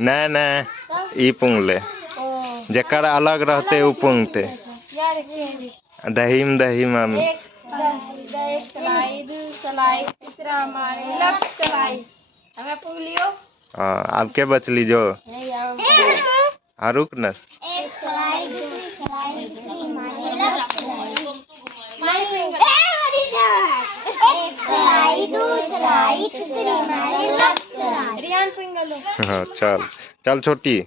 नहीं नहीं ई पुंगले जकर अलग रहते उ पुंगते दही में हाँ अब के बचली जो हाँ रुक न हाँ चल चल छोटी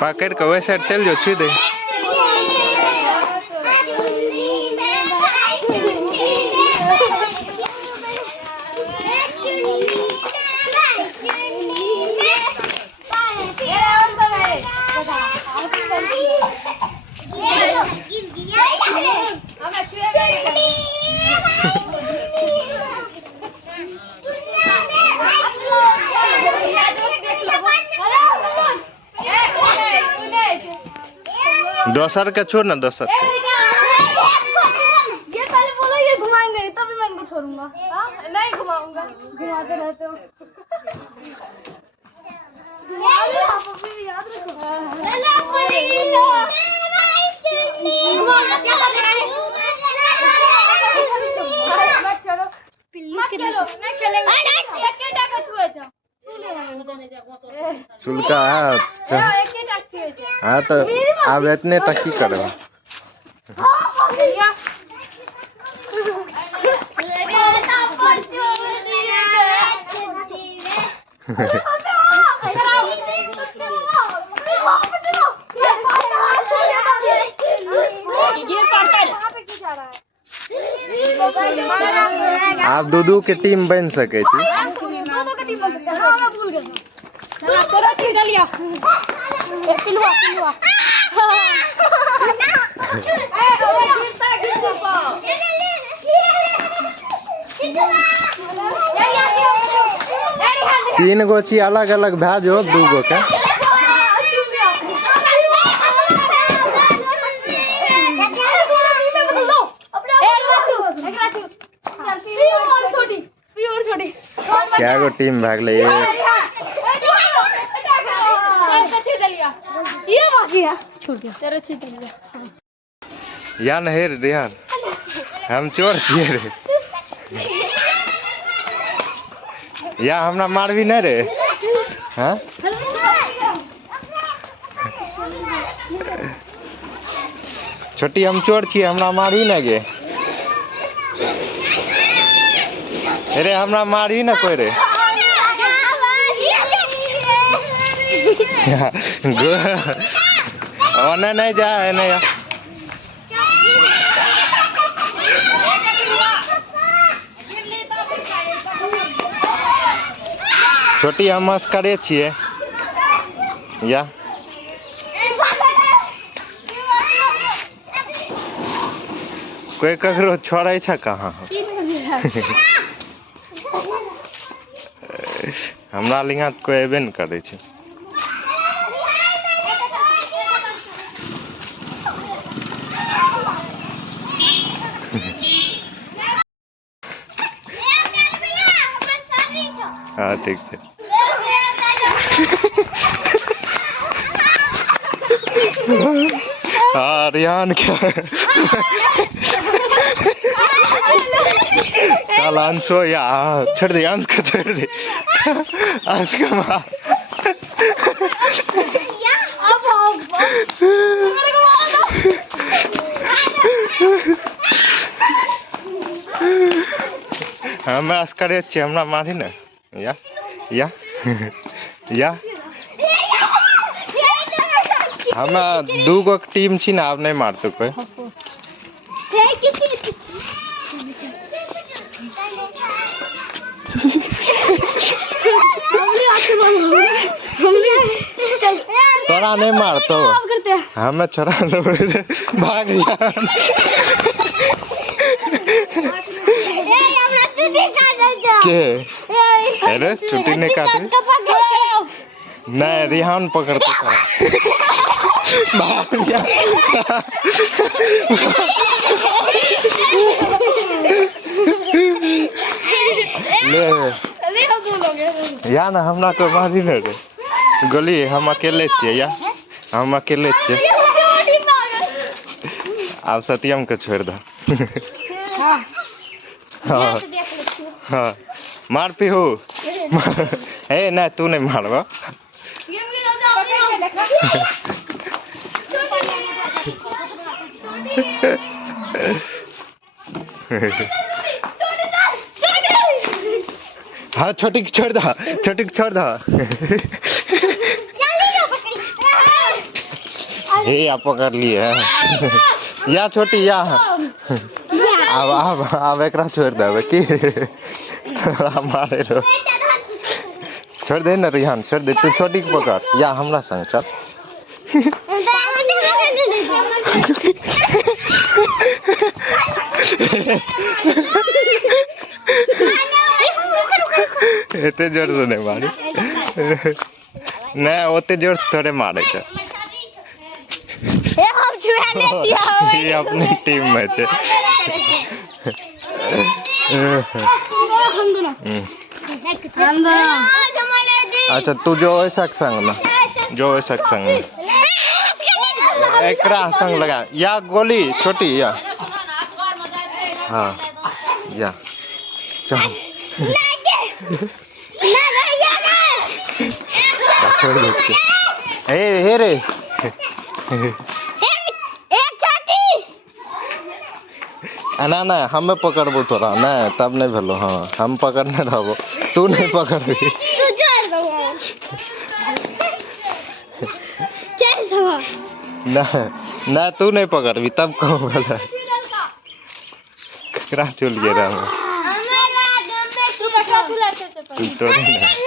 पकड़ के वैसे चल जो सीधे दोसर के छोड़ ना दोसर के ये पहले बोलो ये घुमाएंगे नहीं तभी मैं इनको छोड़ूंगा नहीं घुमाऊंगा घुमाते रहते हो सुलका हाँ तो आप इतने तक ही करो आप दो के टीम बन सके तीन गो ची अलग अलग भेजो दू गो के क्या गो टीम भाग ले या नहीं रे रिहान हम चोर छिए रे या हमरा मारवी नहीं रे हाँ छोटी हम चोर छिए हमरा मारवी नहीं गे अरे हमरा मारवी ना कोई रे नहीं नहीं जा है नहीं छोटी हम मस्करे छिए या कोई ककरो छोड़े छ कहाँ हमरा लिहां कोई एबे न करे छै हाँ ठीक है हाँ रिहान क्या कल अंशो या छोड़ दे अंश का छोड़ दे अंश का मार हम आस करे छी हमरा मारी ना या या या हमरा दू गो टीम छी ना अब नहीं मारतो कोई तोरा नहीं मार तो हमें छोड़ा दो भाग गया के अरे छुट्टी नहीं काटी नहीं रिहान पकड़ते भाग गया ले या ना हमरा कोई बाजी नहीं रे गोली हम अकेले छिए या हम अकेले छिए अब सत्यम के छोड़ दो हाँ हाँ मार पी हो ए नहीं तू नहीं मारवा हाँ छोटी की छोड़ दो छोटी की छोड़ दो ये आप पकड़ लिए या छोटी या अब एक छोड़ दे की मारे रो छोड़ दे ना रिहान छोड़ दे तू छोटी की पकड़ या हमरा संग चल एते जोर से नहीं मारी नहीं ओते जोर से थोड़े मारे छ ये अपनी टीम में थे अच्छा तू जो ऐसा संग में जो ऐसा संग में एक संग लगा या गोली छोटी या हाँ या चल छोड़ दे हे रे ना ना हमें पकड़बो तोरा ना तब नहीं भेलो हाँ हम पकड़ने रहबो तू नहीं पकड़बी ना ना तू नहीं पकड़बी तब कहूँ वाला ककरा चल गया तू तो नहीं